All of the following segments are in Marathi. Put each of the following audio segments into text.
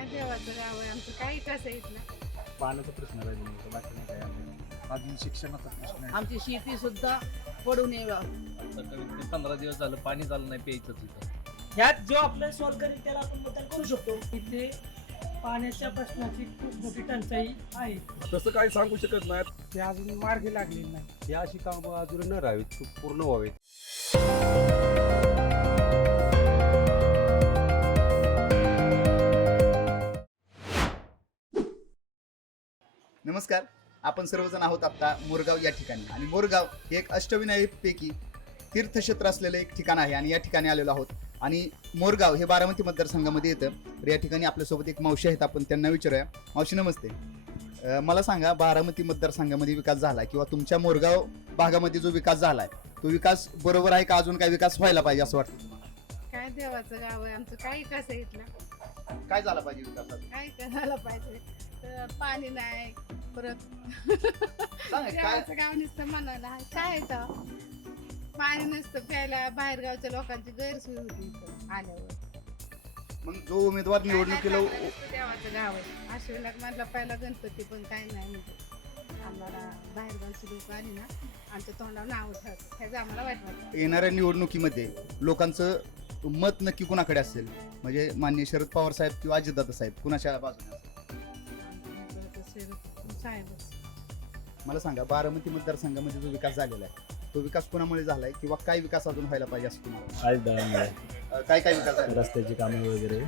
काय देवाचं आहे आमचं? काही कसं इथलं? पाण्याचा प्रश्न राहिला बाकी नाही काय आपल्याला. अजून शिक्षणाचा प्रश्न आहे. आमची शेती सुद्धा पडून यावं आता कमीत कमी पंधरा दिवस झालं पाणी झालं नाही प्यायचं तिथं. ह्यात जो आपलं सॉल्व्ह करेल त्याला आपण मतदान करू शकतो इथे पाण्याच्या प्रश्नाची खूप मोठी टंचाई आहे. तसं काही सांगू शकत नाही. ते अजून मार्गी लागलेली नाही. ही अशी कामं अजून न राहावीत पूर्ण व्हावीत. नमस्कार. आपण सर्वजण आहोत आता मोरगाव या ठिकाणी. आणि मोरगाव हे एक अष्टविनायकपैकी तीर्थक्षेत्र असलेलं एक ठिकाण आहे आणि या ठिकाणी आलेलो आहोत. आणि मोरगाव हे बारामती मतदारसंघामध्ये येतं. तर या ठिकाणी आपल्यासोबत एक मावशी आहेत. आपण त्यांना विचारूया. मावशी नमस्ते. मला सांगा बारामती मतदारसंघामध्ये विकास झाला किंवा तुमच्या मोरगाव भागामध्ये जो विकास झालाय तो विकास बरोबर आहे का? अजून काय विकास व्हायला पाहिजे असं वाटतं? काय देवाचं गाव आहे? आमचं काही कसं इथलं. काय झाला पाहिजे विकासात? काय करायला पाहिजे. तर पाणी नाही परत. सांगा, काय? गाव नुसतं म्हणायला हाय. काय येतं पाणी नसतं प्यायला बाहेरगावच्या लोकांची गैरसोय होती इथं आल्यावर. मग जो उमेदवार निवडणुकीला काय नाही नुसतं देवाचं गाव आहे. आशीर्वाद मधला पहिला गणपती पण काय नाही म्हणजे आम्हाला बाहेरगावची लोक आली ना आमच्या तोंडावर नाव ठेवतात ह्याचं आम्हाला वाईट वाटतं येणाऱ्या निवडणुकीमध्ये लोकांचं मत नक्की कुणाकडे असेल? म्हणजे माननीय शरद पवार साहेब किंवा अजितदादा साहेब कुणाच्या बाजूने असेल? साहेबच मला सांगा बारामती मतदारसंघामध्ये जो विकास झालेला आहे तो विकास कोणामुळे झालाय किंवा काय विकास अजून व्हायला पाहिजे असं तुम्हाला आज दळामुळे अं, काय काय विकास झाला रस्त्याची कामे वगैरे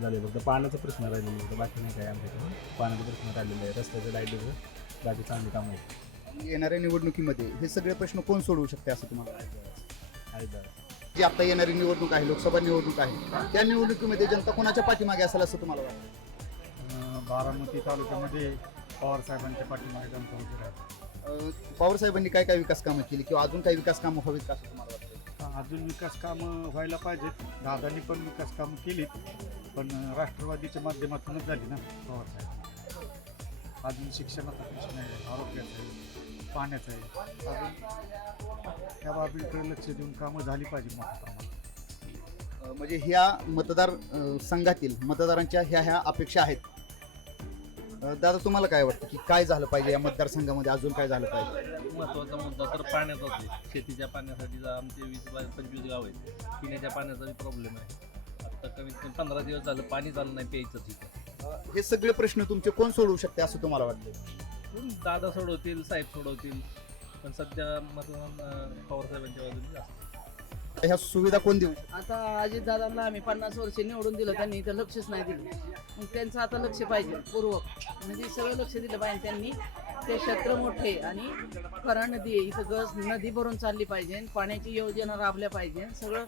झाले फक्त पाण्याचा प्रश्न राहिलेला नाही, बाकी नाही काय आमच्याकडे पाण्याचा प्रश्न राहिलेला आहे. रस्त्याचं लाइट बाकी चांगली कामं आहेत. येणाऱ्या निवडणुकीमध्ये हे सगळे प्रश्न कोण सोडवू शकते असं तुम्हाला जी आता येणारी निवडणूक आहे लोकसभा निवडणूक आहे त्या निवडणुकीमध्ये जनता कोणाच्या पाठीमागे असेल असं तुम्हाला वाटतं? बारामती तालुक्यामध्ये पवार साहेबांच्या पाठीमागे राहील अं, पवार साहेबांनी काय काय विकास कामं केली किंवा अजून काही विकास कामं हवीत का असं तुम्हाला वाटतं? अजून विकास कामं व्हायला पाहिजेत. दादांनी पण विकास कामं केलीत पण राष्ट्रवादीच्या माध्यमातूनच झाली ना पवार साहेब. अजून शिक्षणाचा प्रश्न आहे आरोग्याचा आहे पाण्याचा आहे. अजून त्या बाबीकडे लक्ष देऊन कामं झाली पाहिजे मोठ्या प्रमाणात. अं, म्हणजे ह्या मतदार अं, संघातील मतदारांच्या ह्या ह्या अपेक्षा आहेत. दादा तुम्हाला काय वाटतं की काय झालं पाहिजे या मतदारसंघामध्ये? अजून काय झालं पाहिजे? महत्त्वाचा मुद्दा तर पाण्याचाच आहे शेतीच्या पाण्यासाठी जर आमचे वीस बाय पंचवीस गाव आहेत. पिण्याच्या पाण्याचा प्रॉब्लेम आहे. आता कमीत कमी पंधरा दिवस झालं पाणी झालं नाही प्यायचं तिथं. अं, हे सगळे प्रश्न तुमचे कोण सोडवू शकते असं तुम्हाला वाटतं पण दादा सोडवतील साहेब सोडवतील. पण सध्या मतदान अं, पवार साहेबांच्या बाजूने जास्त. ह्या सुविधा कोण देऊ? शकते? आता अजित दादांना आम्ही पन्नास वर्ष निवडून दिलं त्यांनी इथं लक्षच नाही दिलं. मग त्यांचं आता लक्ष पाहिजे पूर्वक म्हणजे सगळं लक्ष दिलं पाहिजे त्यांनी. ते क्षेत्र मोठे आणि करा नदी आहे. इथं गज नदी भरून चालली पाहिजे पाण्याची योजना राबल्या पाहिजे. सगळं.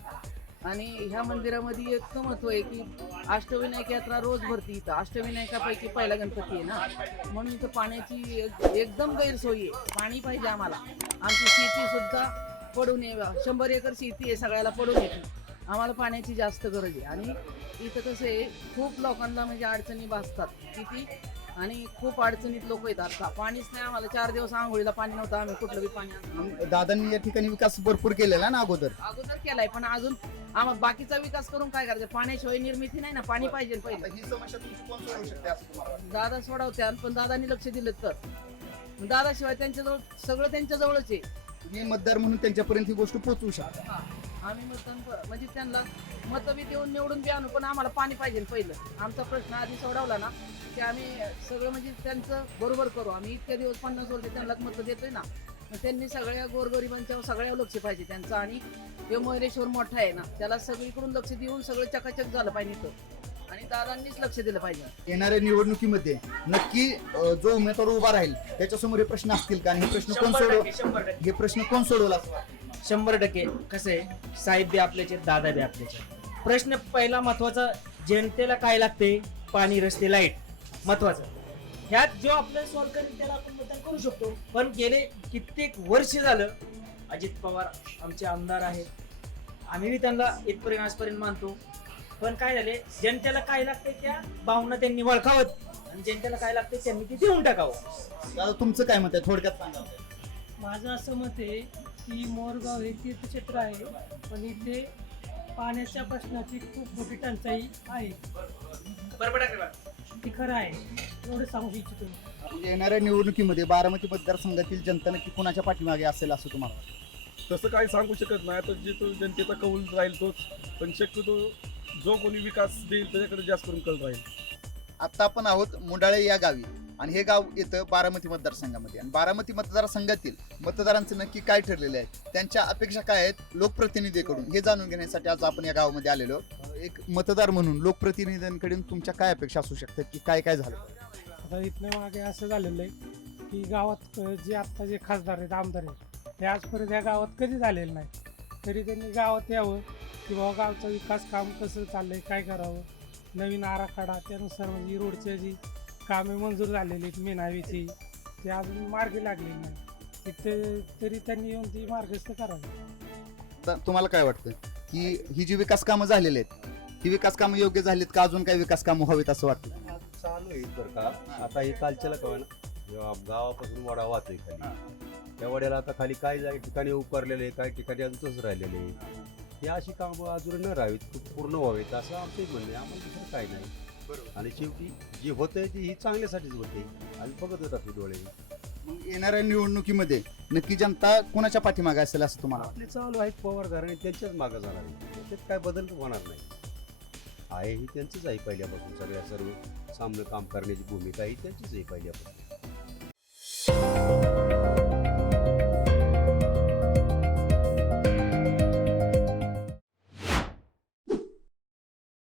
आणि ह्या मंदिरामध्ये एक महत्त्व आहे की अष्टविनायक यात्रा रोज भरती इथं. अष्टविनायकापैकी पहिला गणपती आहे ना. म्हणून इथं पाण्याची एक- एकदम गैरसोय आहे. पाणी पाहिजे आम्हाला. आमची शेती सुद्धा पडून यावं शंभर एकर शेती आहे सगळ्याला पडून येते आम्हाला पाण्याची जास्त गरज आहे. आणि इथं कसं आहे खूप लोकांना म्हणजे अडचणी भासतात. किती? आणि खूप अडचणीत लोक येतात. आता पाणीच नाही आम्हाला. चार दिवस आंघोळीला पाणी नव्हतं आम्ही कुठलं बी पाणी आणलं दादांनी या ठिकाणी विकास भरपूर केलेला ना अगोदर? अगोदर केलाय पण अजून आम्हाला बाकीचा विकास करून काय करायचं? पाण्याशिवाय निर्मिती नाही ना. पाणी पाहिजे पहिलं आता ही समस्या तुमची कोण सोडवू शकते असं तुम्हाला वाटतं? दादा सोडवत्या पण दादानी लक्ष दिलं तर. दादाशिवाय त्यांच्याजवळ सगळं त्यांच्याजवळच आहे. तुम्ही मतदार म्हणून त्यांच्यापर्यंत ही गोष्ट पोहोचवू शकता. आम्ही मतदान म्हणजे त्यांना मतं बी देऊन निवडून बी आणू पण आम्हाला पाणी पाहिजे पहिलं. आमचा प्रश्न आधी सोडवला ना की आम्ही सगळं म्हणजे त्यांचं बरोबर करू. आम्ही इतक्या दिवस पन्नास वर्ष त्यांना मतं देतोय ना मग त्यांनी सगळ्या गोरगरिबांच्या सगळ्या लक्ष पाहिजे त्यांचं. आणि ते मयुरेश्वर मोठा आहे ना त्याला सगळीकडून लक्ष देऊन सगळं चकाचक झालं पाहिजे इथं. आणि दादांनीच लक्ष दिलं पाहिजे. येणाऱ्या निवडणुकीमध्ये नक्की अं, जो उमेदवार उभा राहील त्याच्यासमोर हे प्रश्न असतील का? आणि हे प्रश्न कोण शंभर सोडव टक्के शंभर टक्के. हे प्रश्न कोण सोडवला? असं वाटतं तुम्हाला? शंभर टक्के. कसं आहे? साहेब बी आपल्याचे दादा बी आपल्याचे. प्रश्न पहिला महत्त्वाचा जनतेला काय लागते? पाणी रस्ते लाइट. महत्वाचं. ह्यात जो आपल्याला सॉल्व्ह करेल त्याला आपण मतदान करू शकतो. पण गेले कित्येक वर्ष झालं अजित पवार आमचे आमदार आहेत. आम्ही बी त्यांना इथपर्यंत आजपर्यंत मानतो. पण काय झाले? जनतेला काय लागते त्या भावना त्यांनी वळखावत आणि जनतेला काय लागते त्यांनी ते देऊन टाकावं. दादा तुमचं काय मत आहे? थोडक्यात सांगा. माझं असं मत आहे की मोरगाव हे तीर्थक्षेत्र आहे. पण इथे पाण्याच्या प्रश्नाची खूप मोठी टंचाई आहे? ती खरं आहे एवढं सांगू इच्छितो. म्हणजे येणाऱ्या निवडणुकीमध्ये बारामती मतदारसंघातील जनता नक्की कुणाच्या पाठीमागे असेल असं तुम्हाला वाटतं? तसं काही सांगू शकत नाही तर जे तो जनतेचा कौल राहील तोच पण शक्यतो जो कोणी विकास देईल त्याच्याकडे जास्त करून कल राहील आता आपण आहोत मुंडाळे या गावी आणि हे गाव येतं बारामती मतदारसंघामध्ये. आणि बारामती मतदारसंघातील मतदारांचं नक्की काय ठरलेलं आहे? त्यांच्या अपेक्षा काय आहेत लोकप्रतिनिधीकडून? हे जाणून घेण्यासाठी आज आपण या गावामध्ये आलेलो एक मतदार म्हणून लोकप्रतिनिधींकडून तुमच्या काय अपेक्षा असू शकतात? की काय काय झालं? आता इथनं मागे असं झालेलं आहे की गावात जे आत्ता जे खासदार आहेत आमदार आहेत ते आजपर्यंत या गावात कधी झालेलं नाही. तरी त्यांनी गावात यावं की बाबा गावचं विकास काम कसं चाललं आहे काय करावं? नवीन आराखडा त्यानुसार म्हणजे रोडच्या जी कामे मंजूर झालेली आहेत मेन हायवेची ते अजून मार्गी लागलेली नाही. तिथे तरी त्यांनी येऊन ती मार्गस्थ करावी. तर तुम्हाला काय वाटतं की ही जी विकास कामं झालेली आहेत ही विकास कामं योग्य झालीत का? अजून काही विकास कामं व्हावीत असं वाटतं? चालू आहे बरं का. आता हे कालच्याला कळवा ना. जेव्हा गावापासून वडा वाहतोय खाली. त्या वड्याला आता खाली काय जागी ठिकाणी उकारलेले काही ठिकाणी अजून तसंच राहिलेले आहे. ही अशी कामं अजून न राहावीत पूर्ण व्हावीत असं आमचं म्हणणं आहे. आम्हाला दुसरं काही नाही. आणि शेवटी जे होतंय ते ही चांगल्यासाठीच होते आणि बघत होतात डोळे. मग येणाऱ्या निवडणुकीमध्ये नक्की जनता कोणाच्या पाठीमागे असेल असं तुम्हाला? आपले चालू आहेत पवार धरणे त्यांच्याच मागं जाणार आहे त्याच्यात काय बदल होणार नाही. आहे ही त्यांचीच आहे पहिल्यापासून सगळ्या सर्व सामनं काम करण्याची भूमिका ही त्यांचीच आहे पहिल्यापासून.